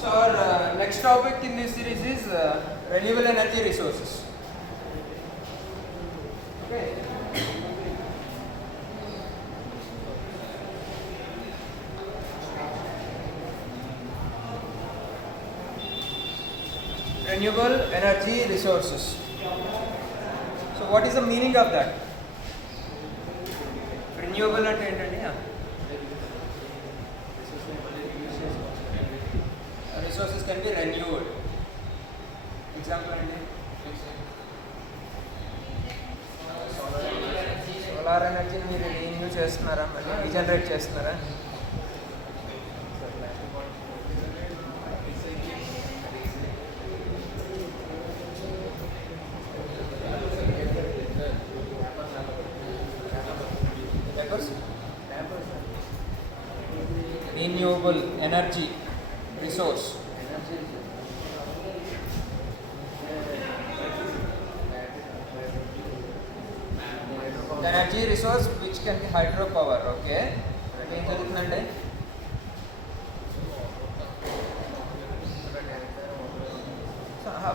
So our next topic in this series is renewable energy resources. Okay. Renewable energy resources. So what is the meaning of that? Renewable అంటే ఏంటండి? Resources can be renewed. Example అండి, సోలార్ ఎనర్జీని మీరు రీన్యూ చేస్తున్నారా, మళ్ళీ రీజనరేట్ చేస్తున్నారా? Renewable energy resource. The energy resource which can be hydropower. Okay. ఏం జరుగుతుందంటే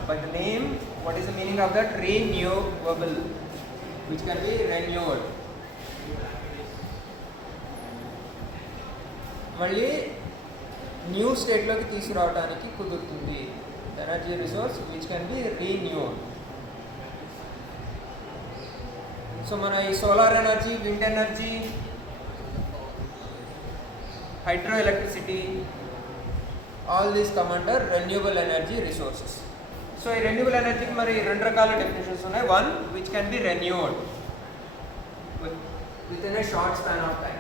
by the name, what is the meaning of that? Renewable, which can be renewed. మళ్ళీ న్యూ స్టేట్లోకి తీసుకురావడానికి కుదురుతుంది. Energy resource which can be renewed. So మన ఈ solar energy, wind energy, hydro electricity, all these come under renewable energy resources. So ఈ రెన్యూబుల్ ఎనర్జీకి మరి రెండు రకాల డెఫినేషన్స్ ఉన్నాయి. One, which can be renewed with in a short span of time.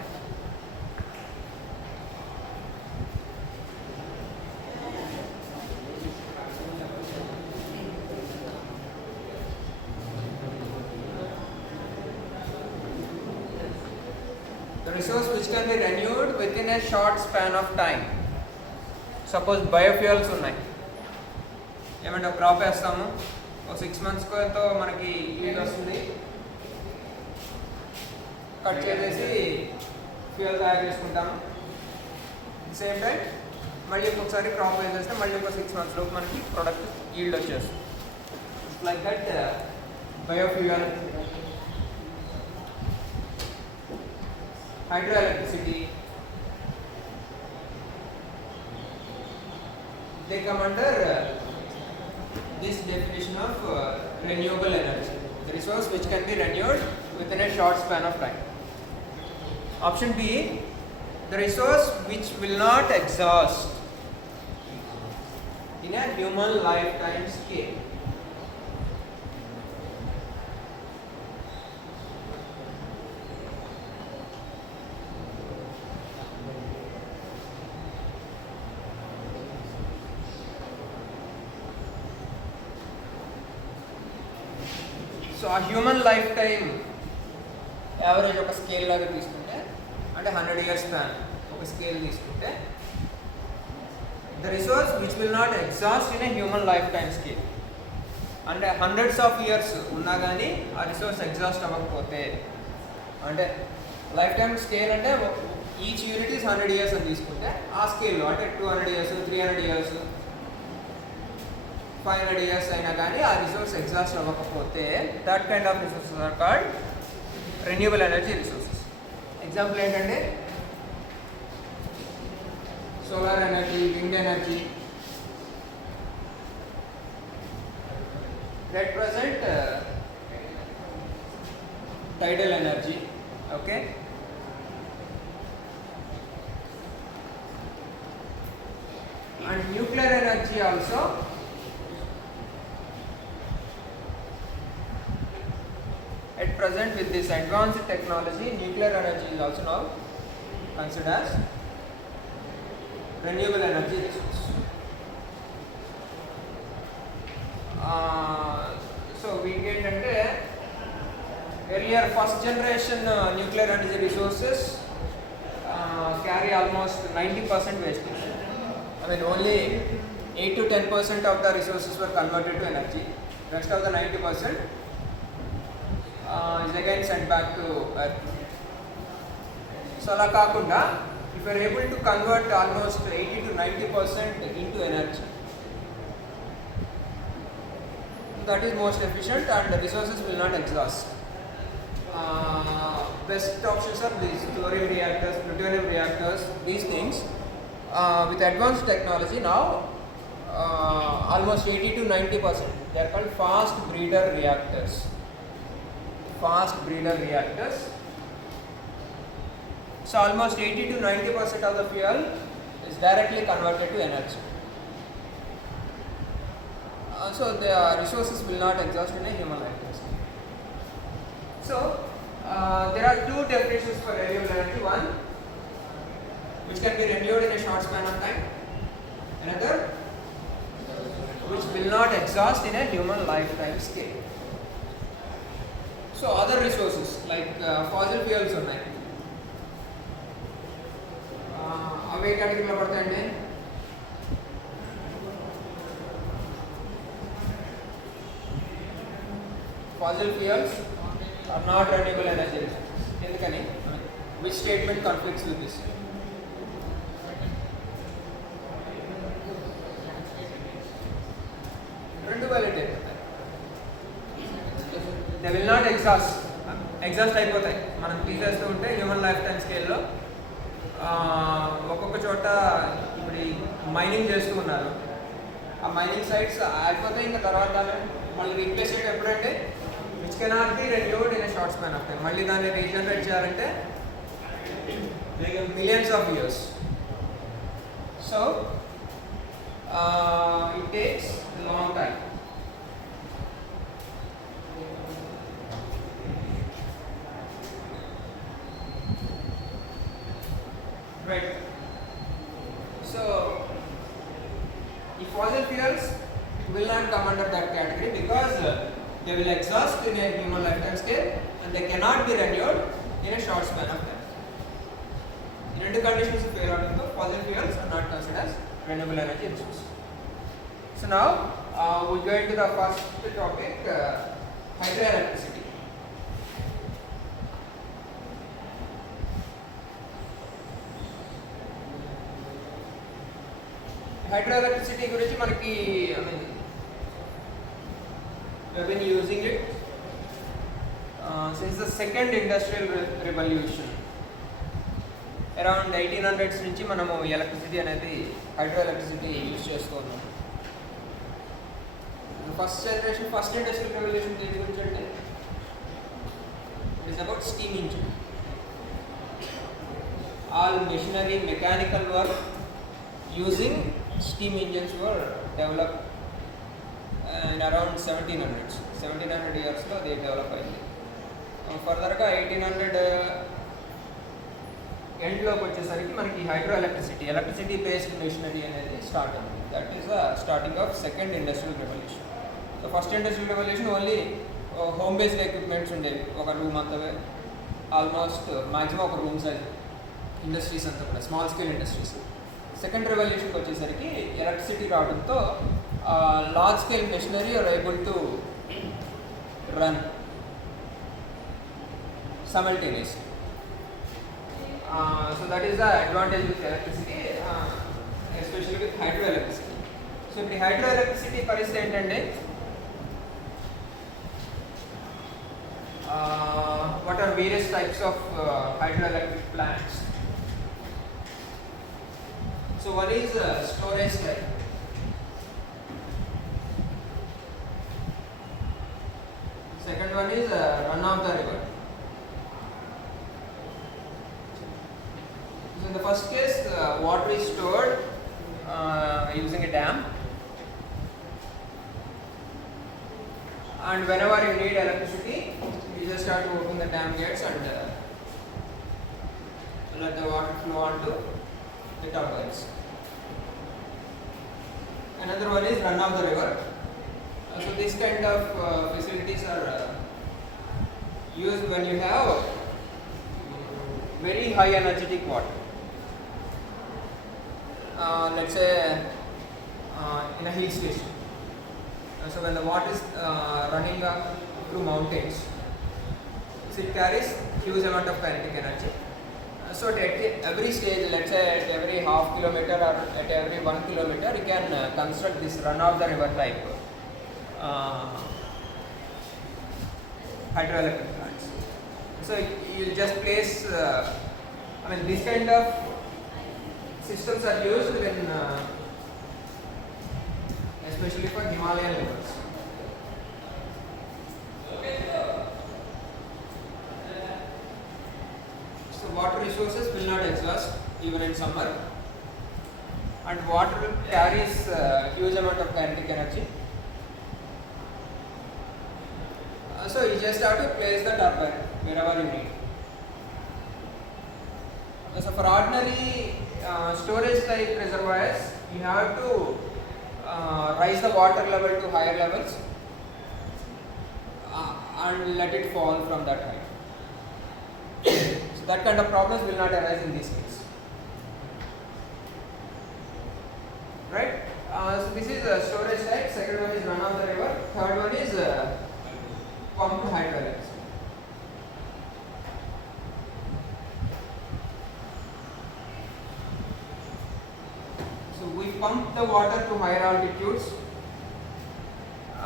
Resource which can be renewed within a short span of time. Suppose biofuels ఉన్నాయి. ఏమంటే ఒక క్రాప్ వేస్తాము, ఒక 6 monthsకు ఎంతో మనకి ఈల్డ్ వస్తుంది, కట్ చేసేసి ఫ్యూయల్ తయారు చేసుకుంటాము. సేమ్ టైం మళ్ళీ ఇంకొకసారి క్రాప్ వేసేస్తే మళ్ళీ ఒక 6 months లోపు మనకి ప్రొడక్ట్ ఈల్డ్ వచ్చేస్తుంది. Like that biofuel, hydroelectricity, they come under this definition of renewable energy, the resource which can be renewed within a short span of time. Option B, the resource which will not exhaust in a human lifetime scale. So ఆ human life time average ఒక స్కేల్ లాగా తీసుకుంటే, అంటే 100 years span ఒక స్కేల్ తీసుకుంటే, the resource which will not exhaust in a human life time scale. అంటే hundreds of years ఉన్నా కానీ ఆ రిసోర్స్ ఎగ్జాస్ట్ అవ్వకపోతే, అంటే లైఫ్ టైం స్కేల్ అంటే ఈచ్ యూనిట్ ఈస్ 100 years అని తీసుకుంటే, ఆ స్కేల్లో అంటే 200 years, 300 years, 500 years అయినా కానీ ఆ రిసోర్స్ ఎగ్జాస్ట్ అవ్వకపోతే, that kind of resources are called renewable energy resources. Example ఏంటంటే solar energy, wind energy. at present tidal energy, okay, and nuclear energy also. At present, with this advanced technology, nuclear energy is also now considered as renewable energy resource. So we get into earlier first generation nuclear energy resources carry almost 90% wastage. I mean, only 8 to 10% of the resources were converted to energy. Rest of the 90% is again sent back to earth. So అలా కాకుండా if you are able to convert almost 80 to 90% into energy, that is most efficient and the resources will not exhaust. Best options are these thorium reactors, plutonium reactors, these things. With advanced technology now, almost 80 to 90%. They are called fast breeder reactors. Fast breeder reactors. So almost 80 to 90% of the fuel is directly converted to energy. So the resources will not exhaust in a human lifetime. So there are two definitions for renewable energy. One, which can be renewed in a short span of time. Another, which will not exhaust in a human lifetime scale. So other resources like fossil fuels ఉన్నాయి. అవి ఏ కేటగిరీలో పడతాయండి? Fossil fuels are not renewable energy resources. ఎందుకని? Which statement conflicts with this? రెండు వ్యాలిడ్ అయిపోతాయి. They will not exhaust అయిపోతాయి. మనం తీసేస్తూ ఉంటే హ్యూమన్ లైఫ్ టైం స్కేల్లో ఒక్కొక్క చోట ఇప్పుడు మైనింగ్ చేస్తూ ఉన్నారు. ఆ మైనింగ్ సైట్స్ అయిపోతాయి, ఇంకా తర్వాత మళ్ళీ రీప్లేస్ చేయడం ఎప్పుడంటే which cannot be renewed in a short span of time. మళ్ళీ దాన్ని రీజనరేట్ చేయాలంటే millions of years. So it takes a long time. Right. So the fossil fuels will not come under that category because they will exhaust in a human lifetime scale and they cannot be renewed in a short span of time. In two conditions fail out of the fossil fuels are not considered as renewable energy resource. So now we go into the first topic, hydroelectricity. Hydroelectricity గురించి మనకి we have been using it since the second industrial revolution. Around 1800s నుంచి మనము ఎలక్ట్రిసిటీ అనేది హైడ్రోఎలక్ట్రిసిటీ యూజ్ చేస్తూ ఉన్నాం. First generation first industrial revolution దేని గురించి అంటే it is about steam engine. All machinery mechanical work using steam engines were developed in around 1700 years లో they develop అయింది. ఫర్దర్గా 1800 ఎండ్లోకి వచ్చేసరికి మనకి హైడ్రో ఎలక్ట్రిసిటీ బేస్డ్ మెషినరీ అనేది స్టార్ట్ అయింది. That is the starting of second industrial revolution. So first industrial revolution only home based equipments ఉండేవి, ఒక రూమ్ అంతవే, ఆల్మోస్ట్ మ్యాక్సిమం ఒక రూమ్ సైజ్ ఇండస్ట్రీస్ అంతా కూడా స్మాల్ స్కేల్ ఇండస్ట్రీస్. సెకండ్ రెవల్యూషన్కి వచ్చేసరికి ఎలక్ట్రిసిటీ రావడంతో large scale machinery are able to run simultaneously. So that is the advantage with electricity, especially with hydroelectricity. So ఇప్పుడు hydroelectricity పరిస్థితి ఏంటంటే what are various types of hydroelectric plants? So one is storage type. Second one is run of the river. So in the first case, water is stored using a dam, and whenever you need electricity, you just have to open the dam gates and let the water flow onto the turbines. Another one is run of the river. So this kind of facilities are used when you have very high energetic water. Let's say in a hill station. So when the water is running through mountains, so it carries huge amount of kinetic energy, So at every stage, let's say at every half kilometer or at every 1 kilometer, you can construct this run of the river type uh, hydroelectric plants. So you just place, these kind of systems are used when, especially for Himalayan rivers. So water resources will not exhaust even in summer, and water carries huge amount of kinetic energy. So you just have to place the turbine wherever you need. So for ordinary storage type reservoirs, you have to rise the water level to higher levels and let it fall from that height. So that kind of problems will not arise in this case. Right? So this is a storage type. Second one is run of the river. Third one is pumped hydroelectricity. So we pump the water to higher altitudes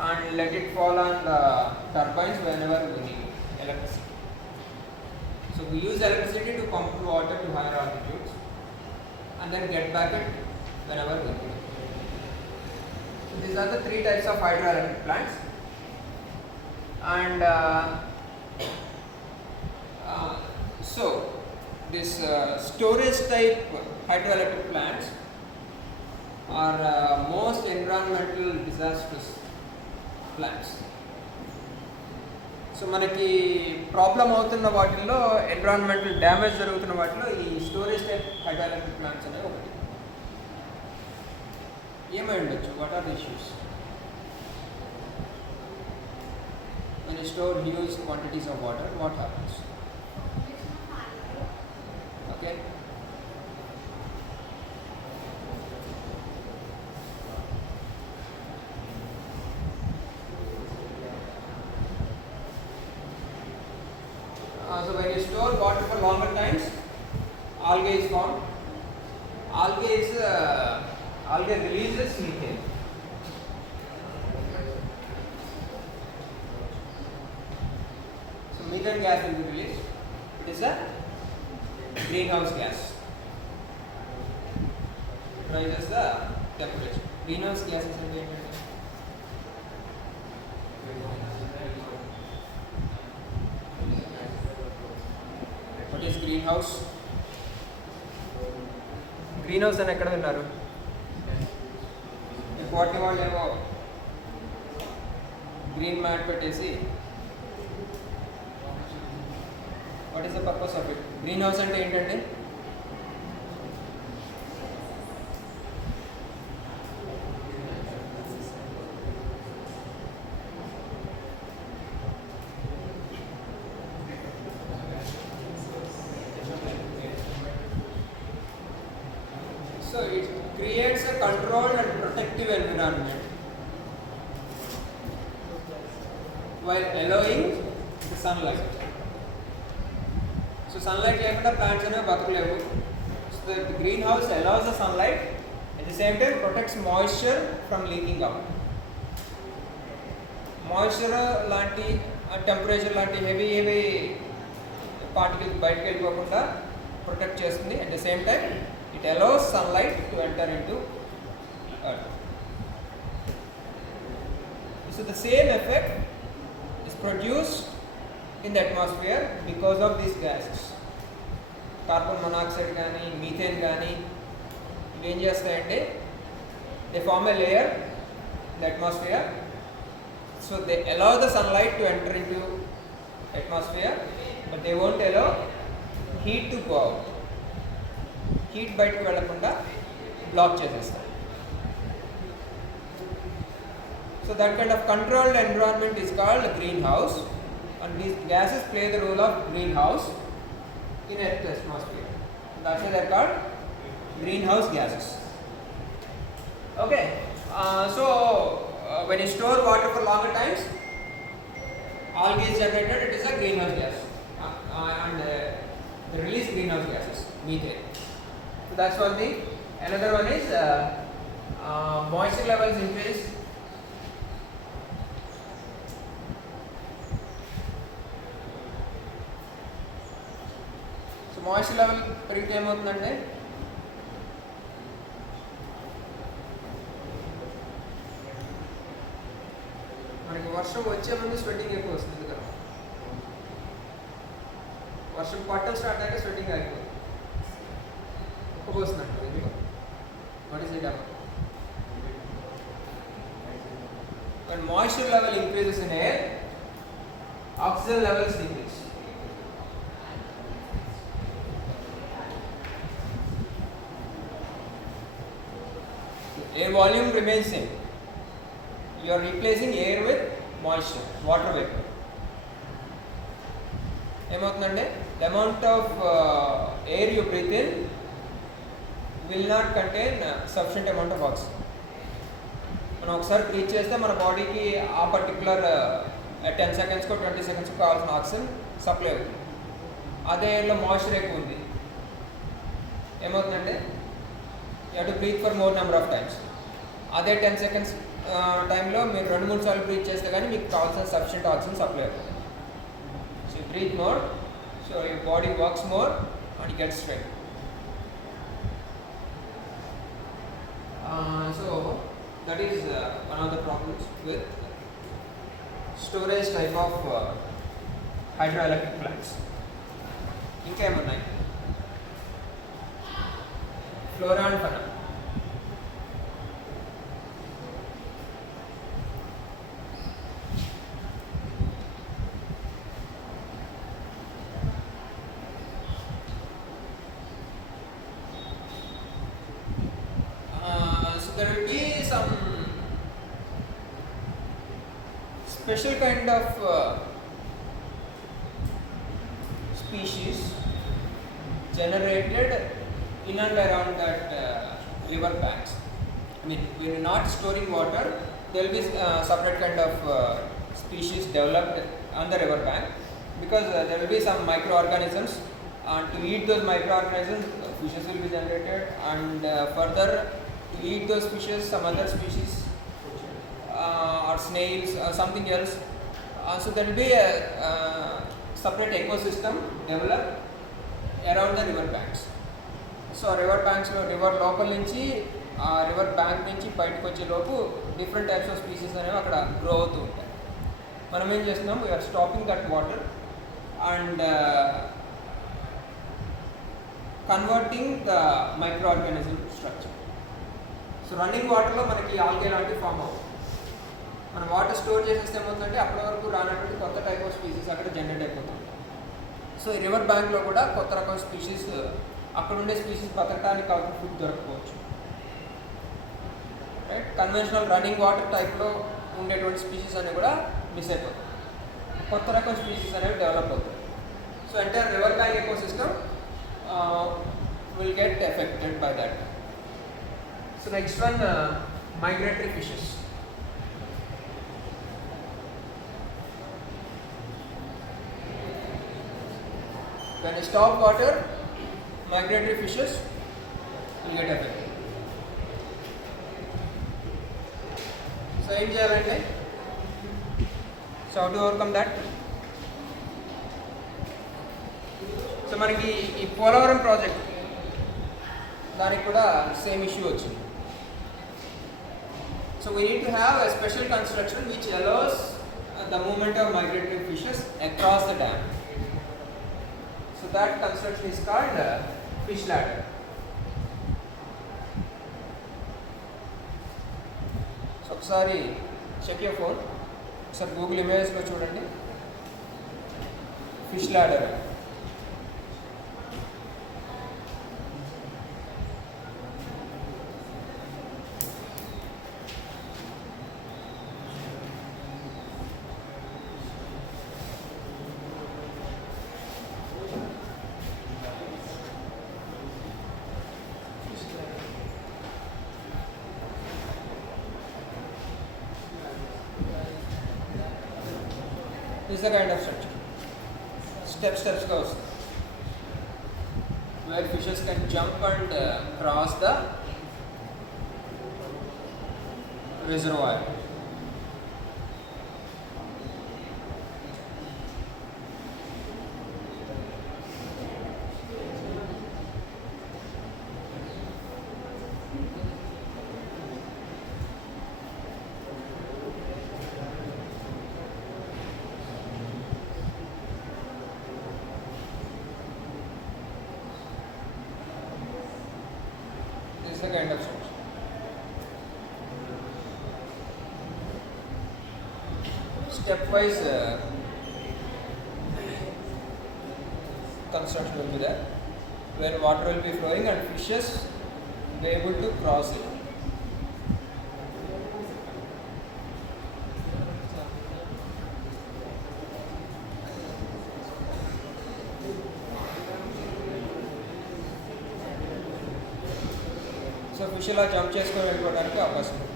and let it fall on the turbines whenever we need electricity. So we use electricity to pump the water to higher altitudes and then get back it whenever we need it. So these are the three types of hydroelectric plants. And so this storage type hydroelectric plants are most environmental disastrous plants. So మనకి ప్రాబ్లం అవుతున్న వాటిల్లో environmental damage జరుగుతున్న వాటిలో ఈ storage type hydroelectric plants అనేవి ఒకటి. ఏమై ఉండొచ్చు? What are the issues? When you store huge quantities of water, what happens? Okay. So when you store water for longer times, algae is formed. Algae releases methane. So methane gas will be released. It is a greenhouse gas. It rises the temperature. Greenhouse gas is integrated. What is greenhouse? Greenhouse అని ఎక్కడ విన్నారు? వాటి వాళ్ళు ఏమో green mat పెట్టేసి, what is the purpose of it? Green house అంటే ఏంటంటే so it creates a controlled and protective environment while allowing the sunlight. So sunlight లేకుండా plants అనేవి బతకలేవు. So the greenhouse allows the sunlight, at the same time protects moisture from leaking out. Moisture లాంటి టెంపరేచర్ లాంటి heavy particles బయటకు వెళ్ళిపోకుండా ప్రొటెక్ట్ చేస్తుంది. At the same time it allows sunlight to enter into earth. So the same effect is produced in the atmosphere because of these gases. Carbon monoxide gaani, methane gaani, ఇవి ఏం చేస్తాయంటే they form a layer in the atmosphere. So they allow the sunlight to enter into atmosphere, but they won't allow heat to go out. Heat బయటకు వెళ్లకుండా block చేసేస్తాయి. So that kind of controlled environment is called green house, and these gases play the role of green house in earth atmosphere. That's why they are called green house gases. Okay, so when you store water for longer times, algae is generated. It is a greenhouse gas, and they release greenhouse gases, methane. So that's one thing. Another one is moisture levels increase. So moisture level పెరిగితే ఏమవుతుందంటే మనకి వర్షం వచ్చే ముందు స్వెట్టింగ్ ఎక్కువ వస్తుంది కదా, వర్షం పట్టం స్టార్ట్ అయ్యాక స్వెట్టింగ్ ఆగిపోతుంది, ఉక్కపోస్తుందంట. ఎందుకు? What is it about? When moisture level increases in air, oxygen levels decrease. Air volume remains same. You are replacing air with moisture, water vapor. ఏమవుతుందంటే the amount of air you breathe in will not contain sufficient amount of oxygen. మనం ఒకసారి బ్రీత్ చేస్తే మన బాడీకి ఆ పర్టికులర్ 10 సెకండ్స్కో 20 సెకండ్స్కో కావాల్సిన ఆక్సిజన్ సప్లై అవుతుంది. అదే ఎయిర్లో మాయిశ్చర్ ఎక్కువ ఉంది, ఏమవుతుందంటే you have to breathe for more number of times. అదే 10 సెకండ్స్ టైంలో మీరు 2-3 సార్లు బ్రీత్ చేస్తే కానీ మీకు కావాల్సిన సఫిషియంట్ ఆక్సిజన్ సప్లై అవుతుంది. So you breath more, so your body works more and get strain. So that is one of the problems with storage type of hydroelectric plants. ఇంకా ఏమున్నాయి? Flora and fauna. So there will be some special kind of species generated in and around that river banks. I mean, when you're not storing water, there will be separate kind of species developed on the river bank, because there will be some microorganisms, and to eat those microorganisms, fishes will be generated, and further to eat those fishes, some other species or snails or something else. So there will be a separate ecosystem developed around the river banks. So river banks లో రివర్ లోపల నుంచి ఆ river bank నుంచి బయటకు వచ్చే లోపు different types of species అనేవి అక్కడ గ్రో అవుతూ ఉంటాయి. మనం ఏం చేస్తున్నాం, we are stopping that water and converting the micro organism structure. So running వాటర్లో మనకి ఆల్గే లాంటివి ఫామ్ అవుతుంది. మనం వాటర్ స్టోర్ చేసేస్తే ఏమవుతుందంటే అప్పటి వరకు రానటువంటి కొత్త టైప్ ఆఫ్ స్పీసీస్ అక్కడ జనరేట్ అయిపోతుంది. సో ఈ రివర్ బ్యాంక్లో కూడా కొత్త రకం స్పీసీస్, అక్కడ ఉండే స్పీసీస్ బతకడానికి కావాల్సిన ఫుడ్ దొరకపోవచ్చు. రైట్, కన్వెన్షనల్ రన్నింగ్ వాటర్ టైప్లో ఉండేటువంటి స్పీసీస్ అనేవి కూడా మిస్ అయిపోతాయి, కొత్త రకం స్పీసీస్ అనేవి డెవలప్ అవుతాయి. So entire river bank eco system will get affected by that. So next one, migratory fishes. When you stop water, migratory fishes will get affected. So ఏం చేయాలంటే, so how to overcome that? So మనకి ఈ పోలవరం ప్రాజెక్ట్ దానికి కూడా same issue వచ్చింది. So we need to have a special construction which allows the movement of migratory fishes across the dam. So that construction is called fish ladder. So ఒకసారి check your phone, ఒకసారి Google images లో చూడండి, fish ladder. This is the kind of structure. Steps గా వస్తుంది. where fishes can jump and cross the reservoir. This is the kind of structure. Stepwise construction will be there, where water will be flowing and fishes will be able to cross it. So fish ఇలా జంప్ చేసుకొని వెళ్ళిపోవడానికి అవకాశం ఉంది.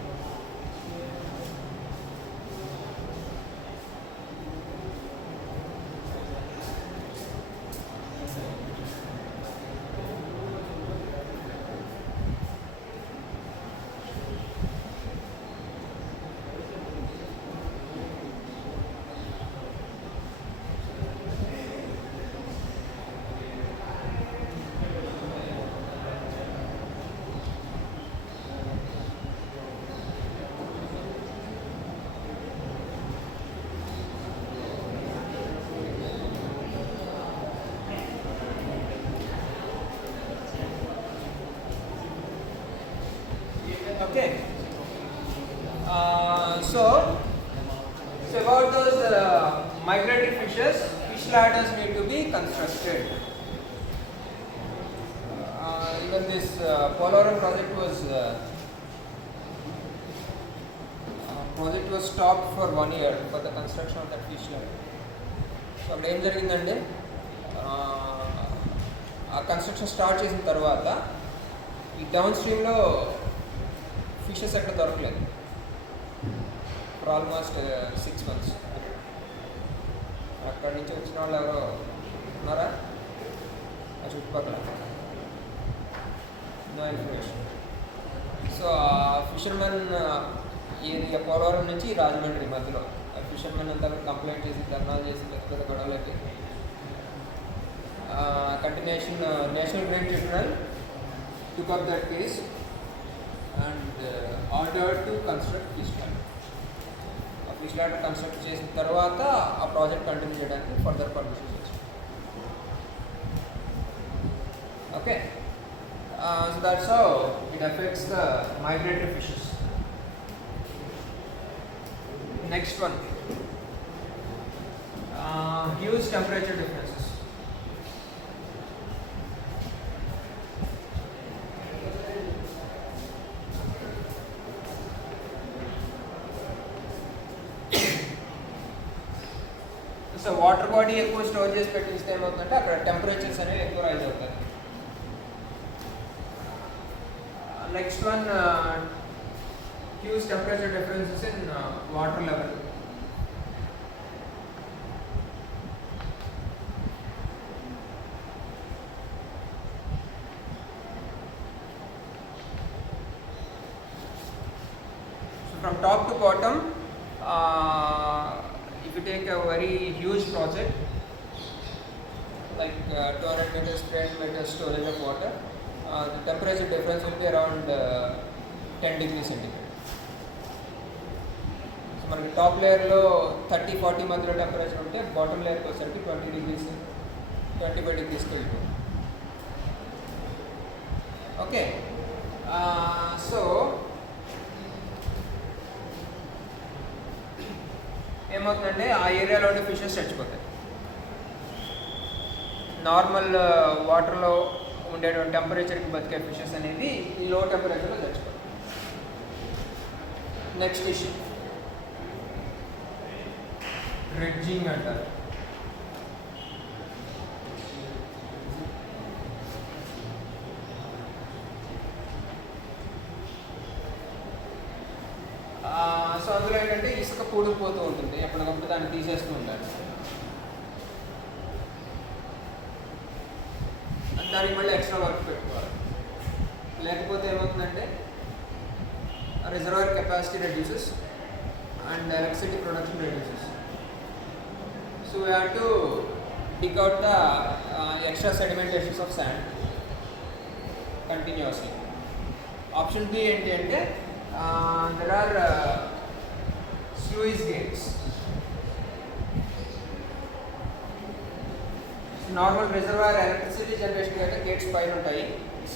Okay. So about those migratory fishes, fish ladders need to be constructed. Even this Polarum project was stopped for 1 year for the construction of that fish ladder. So అప్పుడు ఏం జరిగిందంటే ఆ construction start చేసిన తర్వాత ఈ డౌన్ స్ట్రీమ్లో ఫిషెస్ ఎక్కడ దొరకలేదు ఫర్ ఆల్మోస్ట్ 6 months. అక్కడి నుంచి వచ్చిన వాళ్ళు ఎవరో ఉన్నారా ఆ చుట్టుపక్కల? No information. So fishermen area Polavaram నుంచి రాజమండ్రి మధ్యలో ఫిషర్మెన్ అంతా కంప్లైంట్ చేసి ధర్నాలు చేసి పెద్ద పెద్ద గొడవలకి continuation national green tribunal took up that case and ordered to construct fish ladder. ఆ ఫిష్ ladder కన్స్ట్రక్ట్ చేసిన తర్వాత ఆ ప్రాజెక్ట్ కంటిన్యూ చేయడానికి ఫర్దర్ పర్మిషన్ ఇచ్చారు. Okay, so that's how it affects the migratory fishes. Next one, huge temperature differences. So water body ఎక్కువ స్టోర్ చేసి పెట్టిస్తే ఏమవుతుందంటే అక్కడ టెంపరేచర్స్ అనేవి ఎక్కువ రైజ్ అవుతాయి. Next one, huge temperature differences in water level. So from top to bottom, if you take a very huge project like 200 meters, 300 meters storage of water, the temperature difference will be around 10 degrees centigrade. So మనకి టాప్ లేయర్లో 30-40 మధ్యలో టెంపరేచర్ ఉంటే బాటమ్ లేయర్కి వచ్చేసరికి 20 degrees 25 degrees వెళ్ళిపోతుంది. Okay, so ఏమవుతుందంటే ఆ ఏరియాలో ఉండే ఫిషెస్ చచ్చిపోతాయి. నార్మల్ వాటర్లో ఉండేటువంటి టెంపరేచర్కి బతికే ఫిషెస్ అనేది ఈ లో టెంపరేచర్లో చచ్చిపోతాయి. నెక్స్ట్ ఇష్యూ డ్రెడ్జింగ్ అంటారు. సో అందులో ఏంటంటే ఇసుక పూడుకుపోతూ ఉంటుంది, ఎప్పటికప్పుడు దాన్ని తీసేస్తూ ఉంటారు. దానికి మళ్ళీ ఎక్స్ట్రా వర్క్ పెట్టుకోవాలి. లేకపోతే ఏమవుతుందంటే reservoir capacity reduces and electricity production reduces. So we have to dig out the extra sedimentations of sand continuously. Option B enti ante there are sluice gates. Normal reservoir electricity generation aithe gates paina untayi,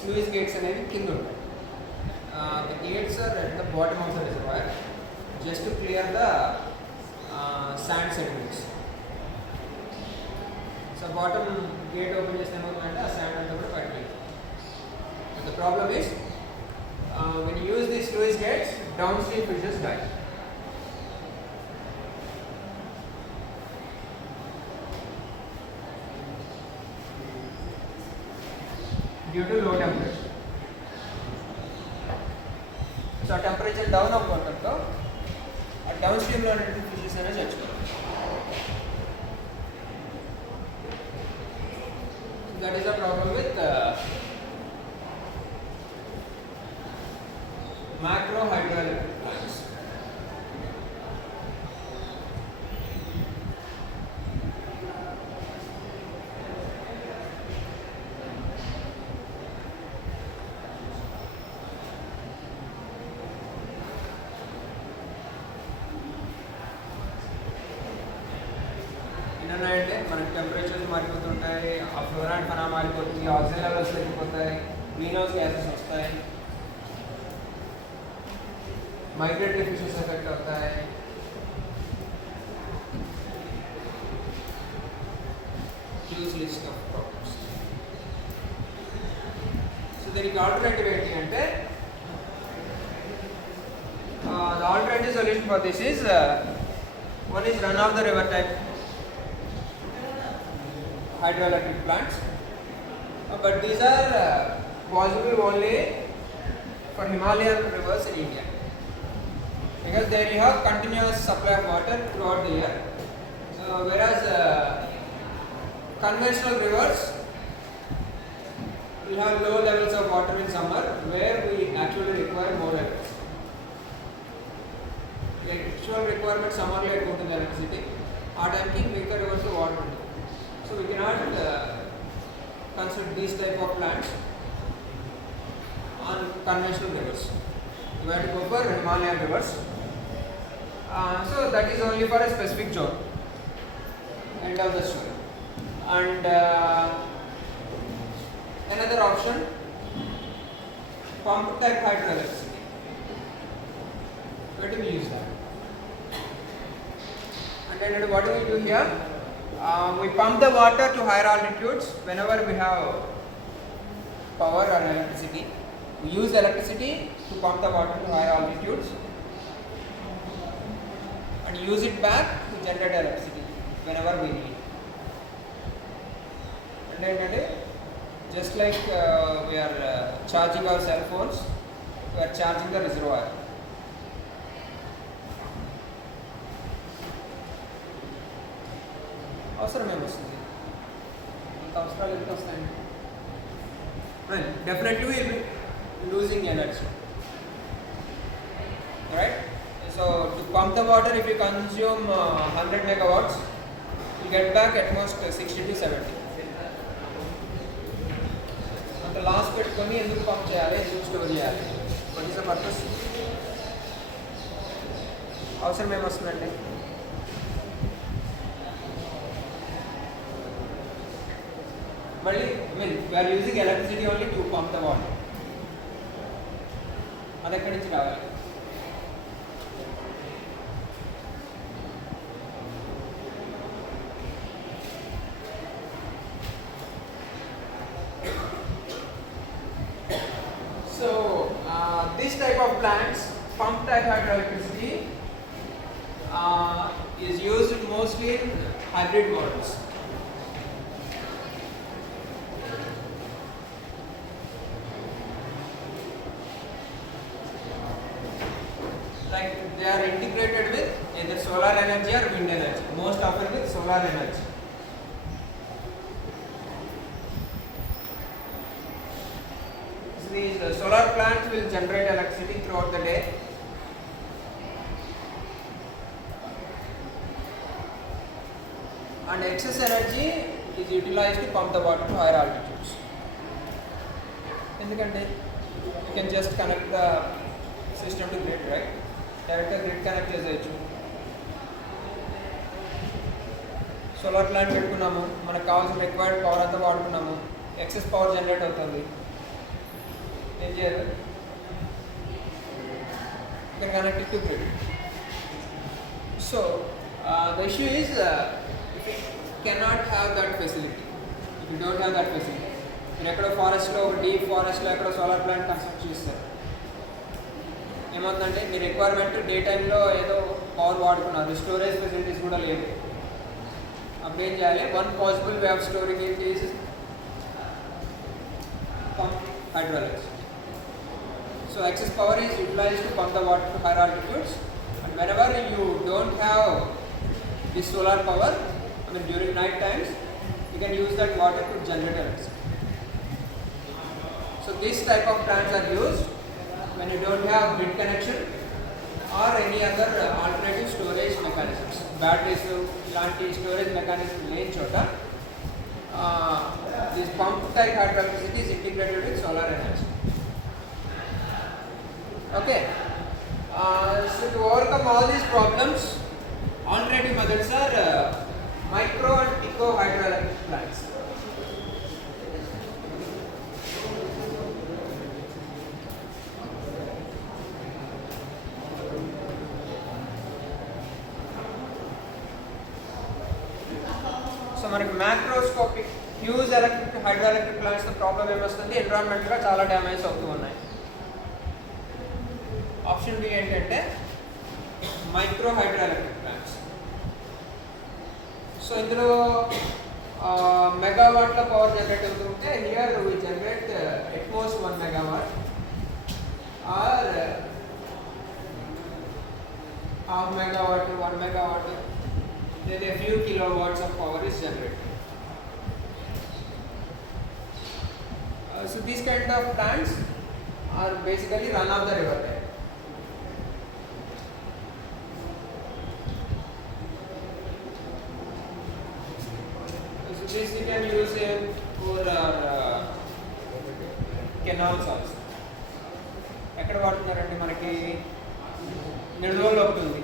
sluice gates anevi kinda untayi. The gates are at the bottom of the reservoir just to clear the sand sediments. So bottom gate open chesthe emavutundante aa sand anta kuda paiki. The problem is when you use these sluice gates, downstream fishes die. Due to low temperature. So temperature down avvadanto downstream లో ఉన్న ఫిషెస్ అనేది చచ్చిపోతాయి. That is the problem with macro hydroelectric plants. అంటే మనకి టెంపరేచర్స్ మారిపోతుంటాయి, ఆ ఫ్లోరాన్ ఫనా మారిపోతుంది, ఆక్సిజన్ లెవెల్స్ తగ్గిపోతాయి, గ్రీన్ హౌస్ గ్యాసెస్ వస్తాయి, మైగ్రేటరీ ఫిషెస్ ఎఫెక్ట్ అవుతాయి. Huge list of problems. So దీనికి ఆల్టర్నేటివ్ ఏంటి అంటే the alternative solution for this is one is run of the river type hydroelectric plants, but these are possible only for Himalayan rivers in India, because there you have continuous supply of water throughout the year, whereas conventional rivers will have low levels of water in summer where we actually require more electricity. Actual requirement summer లో ఎక్కువ ఉంటుంది electricity, ఆ టైంకి మిగతా రివర్స్లో వాటర్ ఉంటుంది. So we cannot consider these type of plants on conventional rivers. We have to go for Himalayan rivers. So that is only for a specific zone. End of the story. And another option, pump type hydroelectricity. Where do we use that? And then what do we do here? We pump the water to higher altitudes whenever we have power or electricity. We use electricity to pump the water to higher altitudes and use it back to generate electricity whenever we need. And then just like we are charging our cell phones, we are charging the reservoir. అవసరం ఏమొస్తుంది, ఇంత అవసరాలు ఎంత వస్తాయండి? Well, definitely we will be losing energy, right? So to pump the water, if you consume 100 megawatts, you get back at most 60 to 70. అంత లాస్ పెట్టుకొని ఎందుకు పంప్ చేయాలి, ఎందుకు స్టోర్ చేయాలి? What is the purpose? అవసరం ఏమొస్తుందండి? మళ్ళీ we are using electricity only to pump the water. అది ఎక్కడి నుంచి రావాలి? So this type of plants, pump type hydroelectricity, is used mostly in hybrid models. Like they are integrated with either solar energy or wind energy, most often with solar energy. these solar plants will generate electricity throughout the day. And excess energy is utilized to pump the water to higher altitudes. ఎందుకంటే you can just connect the system to grid, right? Direct grid connect చేసేయచ్చు. Solar plant పెట్టుకున్నాము, మనకు కావాల్సిన required power అంతా వాడుకున్నాము, excess power generate అవుతుంది, ఏం చేయాలి? You can connect it to grid. So the issue is if you cannot have that facility, if you don't have that facility, మీరు ఎక్కడో ఫారెస్ట్లో, ఒక డీప్ ఫారెస్ట్లో ఎక్కడో సోలార్ ప్లాంట్ కన్స్ట్రక్ట్ చేస్తారు, ఏమవుతుందంటే మీ రిక్వైర్మెంట్ డే టైంలో ఏదో పవర్ వాడుకున్నారు, స్టోరేజ్ ఫెసిలిటీస్ కూడా లేవు. అప్పుడు ఏం చేయాలి? One possible way of storing it is pump hydroelectric. So excess power is utilized to pump the water to higher altitudes, and whenever you don't have this solar power, I mean during night times, you can use that water to generate electricity. So this type of plants are used when you don't have grid connection or any other alternative storage mechanisms. Batteries ilanti storage mechanism లేని చోట this pump type hydroelectricity is integrated with solar energy. Okay. So to overcome all these problems, alternative methods are micro and pico hydroelectric plants. So మనకి macroscopic huge hydroelectric plants problem ఏమొస్తుంది? ఎన్విరాన్మెంట్గా చాలా damage అవుతూ ఉన్నాయి. Option B ఏంటంటే micro hydroelectric plants. So ఇందులో మెగావాట్ల power generate అవుతుంటే here we generate utmost 1 megawatt or half megawatt, 1 megawatt, then a few kilowatts of power is generated. So these kind of plants are basically run of the river type. So this you can use for canals also. ఎక్కడ వాడుతున్నారంటే మనకి నిడదవోలు ఒకటి ఉంది.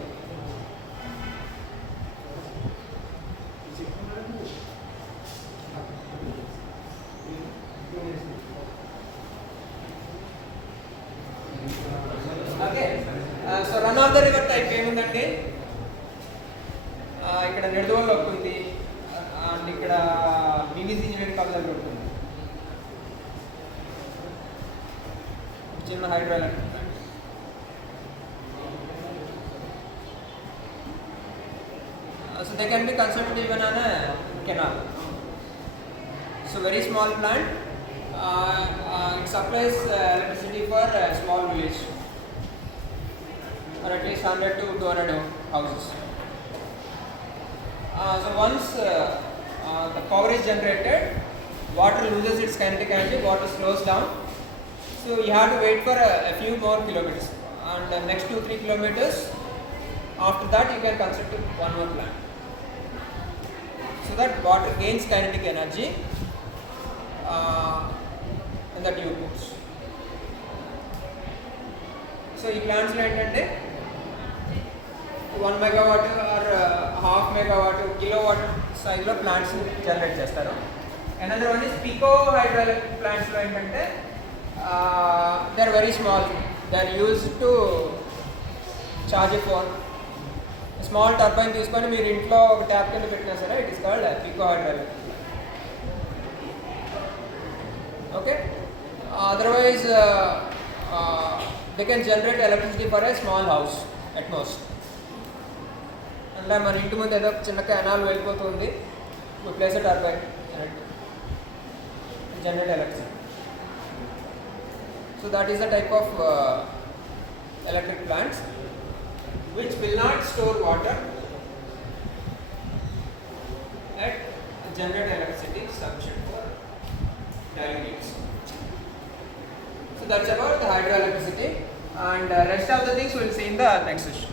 So run of the river type ఏముందంటే ఇక్కడ నిడదవోలు ఒకటి ఉంది, అండ్ ఇక్కడ బీవీసీ ఇంజనీరింగ్ కాలేజ్ దగ్గర ఉంటుంది, చిన్న hydroelectric plant. So they can be considered even on a canal. So very small plant, it supplies electricity for a small village, or at least 100 to 200 houses. So once the power is generated, water loses its kinetic energy, water slows down. So you have to wait for a few more kilometers, and the next 2-3 kilometers after that you can construct one more plant, so that water gains kinetic energy in the tube pores. So ఈ plants లో ఏంటంటే 1 megawatt or half megawatt, kilowatt size లో plants generate చేస్తారు. Another one is pico hydroelectric plants లో ఏంటంటే they are very small, they are used to charge a phone. Small turbine తీసుకొని మీరు ఇంట్లో ఒక ట్యాప్ కింద పెట్టినా సరే it is called pico hydroelectric. Okay, otherwise they can generate electricity for a small house at most. అంటే మన ఇంటి ముందు ఏదో చిన్న కెనాల్ వెళ్ళిపోతుంది, we place a turbine and generate electricity. So that is the type of electric plants which will not store water and generate electricity sufficient for daily needs. So that's about the hydroelectricity, and rest of the things we'll see in the next session.